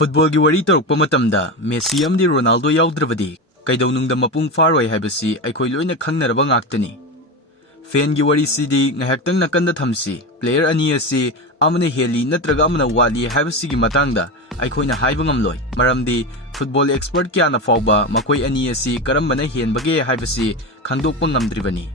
Football gi wari torokpa matamda Messi amdi Ronaldo yaudravadi kaidaunungda mapung faroi haibasi aikoi loina khangnaraba ngaktani. Fan gi wari sidi ngahaktang nakanda thamsi player ani asi amane heli natraga amana wali haibasi gi matangda aikoina haiba ngamloi maramdi football expert kya na fawba makoi ani asi karambana henbage haibasi khangdokpa ngamdribani.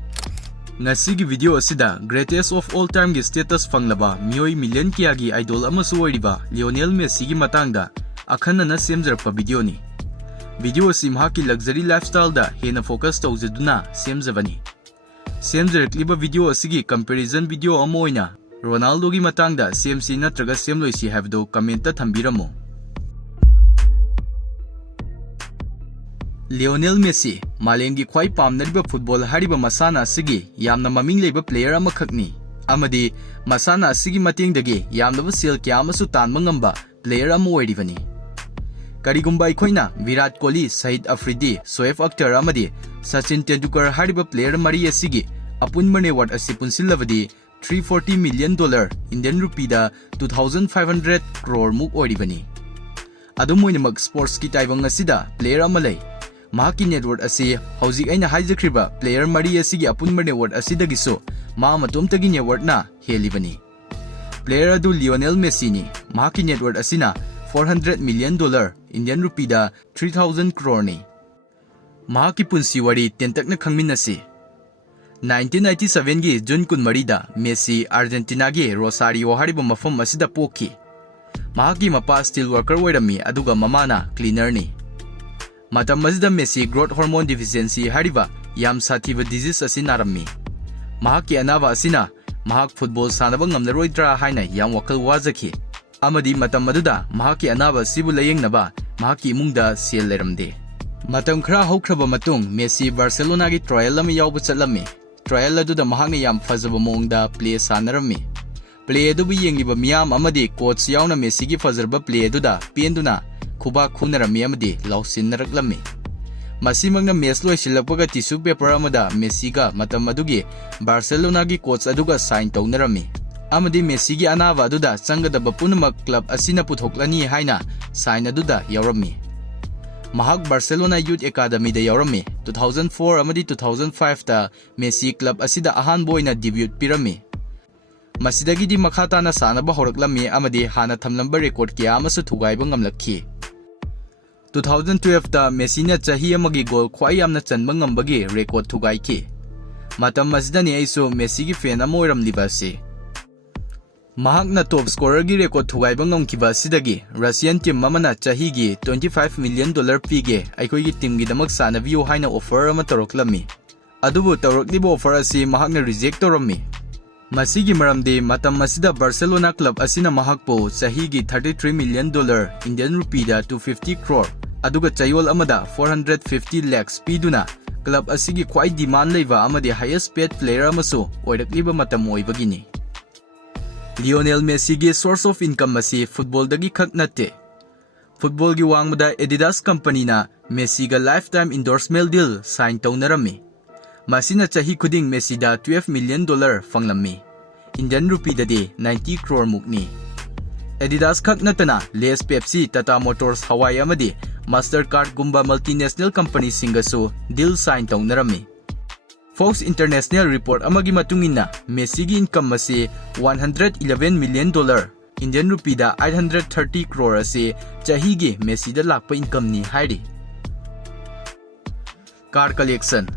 Ngasi gi video asida greatest of all time gi status fanglaba mioi million kya gi idol amasu oiriba Lionel Messi gi matangda akhana na semjarpa video ni. Video asi mahaki luxury lifestyle da hena focus tawjaduna semjabani. Semjarakliba video asigi comparison video amoina Ronaldo gi matangda semsi natraga semloisi habdo comment ta thambiramo. Lionel Messi malengi khwai pamnariba football hariba masana asigi yamna maming leiba player amakhakni amadi masana asigi matengdagi yamnaba sel kya amasu tanba ngamba player ama oiribani. Karigumba ikhoina Virat Kohli, Shahid Afridi, Shoaib Akhtar amadi Sachin Tendulkar hariba player mari asigi apunbane award asi punsillavadi $340 million Indian rupee da 2,500 crore muk oiribani. Adumoinamak sports ki taibang asida player amalai mahaki network asi hauzik aina haijakriba player mari asigi apunbane award asidagiso ma matomtagi network na helibani. Player adu Lionel Messi ni mahaki network asina $400 million Indian rupee da 3,000 crore ni. Mahaki punsi wari tentakna khangminasi. 1997 gi June 13 da Messi Argentina gi Rosario hariba mafam asida pokhi. Mahaki mapa steel worker oirami aduga mamana cleaner ni. Matam masida Messi growth hormone deficiency hariba yam sathiba disease asi narami. Mahaki anaba asina mahak football sanaba ngamnaroidra haina yam wakal wazaki. Amadi matam maduda mahaki anaba sibu layengnaba mahaki imungda sel leramde. Matam khara haukraba matung Messi Barcelona gi trial ami yawba chatlami. Trial aduda mahakna yam fazaba mongda play sanarami. Play adubu yengliba miyam amadi coach yawna Messi gi fazarba play aduda penduna kuba khunarami amadi lausinnaraklammi. Masimagna match loisilakpaga tissue paper amada Messi ga matam adugi Barcelona gi coach aduga sign tawnarami. Amadi Messi gi anava aduda changadaba punamak club asina puthoklani haina sign aduda yawrami. Mahak Barcelona Youth Academy da yawrami. 2004 amadi 2005 da Messi club asida ahanba oina debut pirami. Masidagi di makhata na sanaba horaklami amadi hana thamlamba record kya amasu thugaiba ngamlakhi. 2012 da Messi na chahi amagi goal khwai yamna chanba ngambagi record thugaikhi. Matam masidani aisu Messi gi fan ama oiramliba se. Mahakna top scorer gi record thugaiba ngamkhiba sidagi Russian team mamana chahi gi $25 million pige aikoi gi team gi damak sanabiyo haina offer ama toroklami. Adubu torokliba offer asi mahakna reject torami. Masigi maramde matam masida Barcelona club asina mahakpo chahi gi $33 million Indian rupee da 250 crore aduga chayol amada 450 lakhs piduna club asigi khwai demand leiba amade highest paid player amaso oirakliba matam oibagini. Lionel Messi gi source of income asi football dagi khak natte. Football gi wangmada Adidas company na Messi ga lifetime endorsement deal sign tawnarami. Masina chahi kuding Messi da $12 million fanglammi. Indian rupee da de 90 crore mukni. Adidas khak natana Les Pepsi, Tata Motors, Hawaii amadi Mastercard gumba multinational company singasu deal sign tawnarami. Fox International report amagi matungina Messi gi income masi $111 million Indian rupee da 830 crore ase chahi gi Messi da lakpa income ni hairi. Car collection.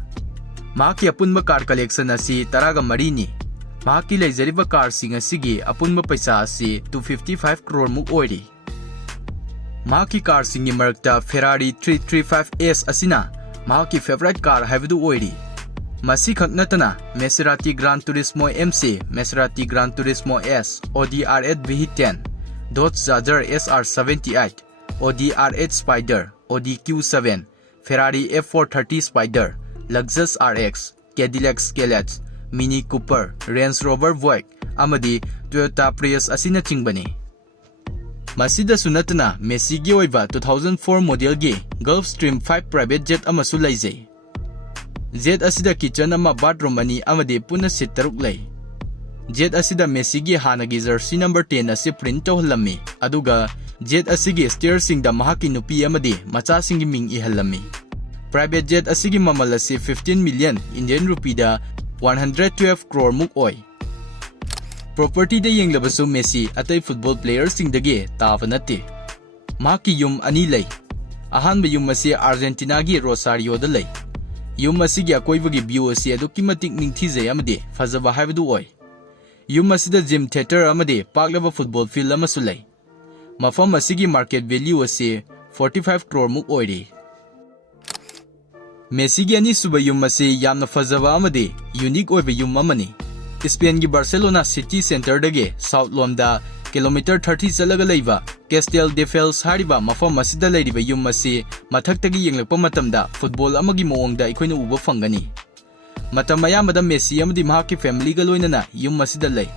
Mahaki apunba car collection asi taraga marini. Mahaki leizariba car sing asigi apunba paisa asi $255 crore muk oiri. Mahaki car singi marakta Ferrari 335S asina mahaki favorite car haibadu oiri. Masi khak natana Maserati Gran Turismo MC, Maserati Gran Turismo S, Audi R8 V10, Dodge Charger SR78, Audi R8 Spider, Audi Q7, Ferrari F430 Spider, Lexus RX, Cadillac Escalade, Mini Cooper, Range Rover Vogue, amadi Toyota Prius asina chingbani. Masida sunatana Messi gi oiba 2004 model gi Gulfstream 5 private jet amasu laizai. Jet asida kitchen ama bathroom ani amadi puna seat taruk lay. Jet asida Messi gi hanagi jersey number 10 asi print tawhalami aduga jet asigi stairsingda mahaki nupi amadi machasingi ming ihalami. Private jet asigi mamal asi 15 million Indian rupee da 112 crore muk oi. Property da yenglabasu Messi atay football players singdagi tava nati. Mahaki yum ani lay. Ahanba yum asi Argentina gi Rosario da lay. Yum asigi akoibagi view asi aduki matik ningthizay amadi fazaba haibadu oi. Yum asida gym theater amadi paklaba football field amasu lay. Mafam asigi market value asi 45 crore muk oiri. Messi gi ani suba yum asi yamna fazaba amadi unique oiba yum amani. Spain gi Barcelona city center dage south lomda kilometer 30 chalaga leiba Castel de Fels hariba mafam asida leiriba yum asi mathaktagi yenglakpa matamda football amagi moongda ikoina uba fangani. Matam ayamada Messi amadi mahaki family ga loinana yum asida lei.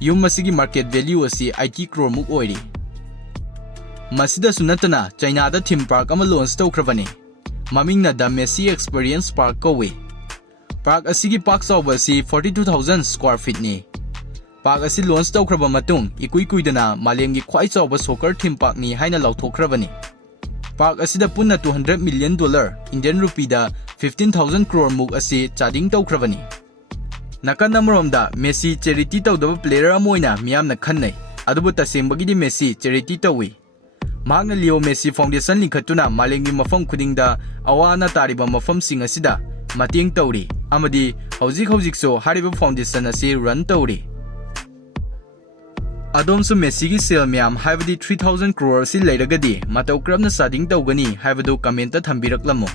Yum asigi market value asi 80 crore muk oiri. Masida sunatana China da theme park ama launch tawkhrabani. Mamingna da Messi Experience Park kawi. Park asigi park chawba asi 42,000 square feet ni. Park asi launch tawkhraba matung ikuidana malemgi khwai chawba soccer theme park ni haina lauthokhrabani. Park asida punna $200 million Indian rupee da 15,000 crore muk asi chading tawkhrabani. Nakan namromda Messi charity tawdaba player amoina miyamna khannai. Adubu tasengbagidi Messi charity tawi. Mahakna Leo Messi Foundation linkhatuna malengi mafam khudingda awana tariba mafam sing asida mateng tawri amadi hojik so hariba foundation asi run tawri. Adomsu Messi gi sale myam haibadi 3,000 crore si leiragadi matau krabna sading tawgani haibadu comment ta thambiraklamo.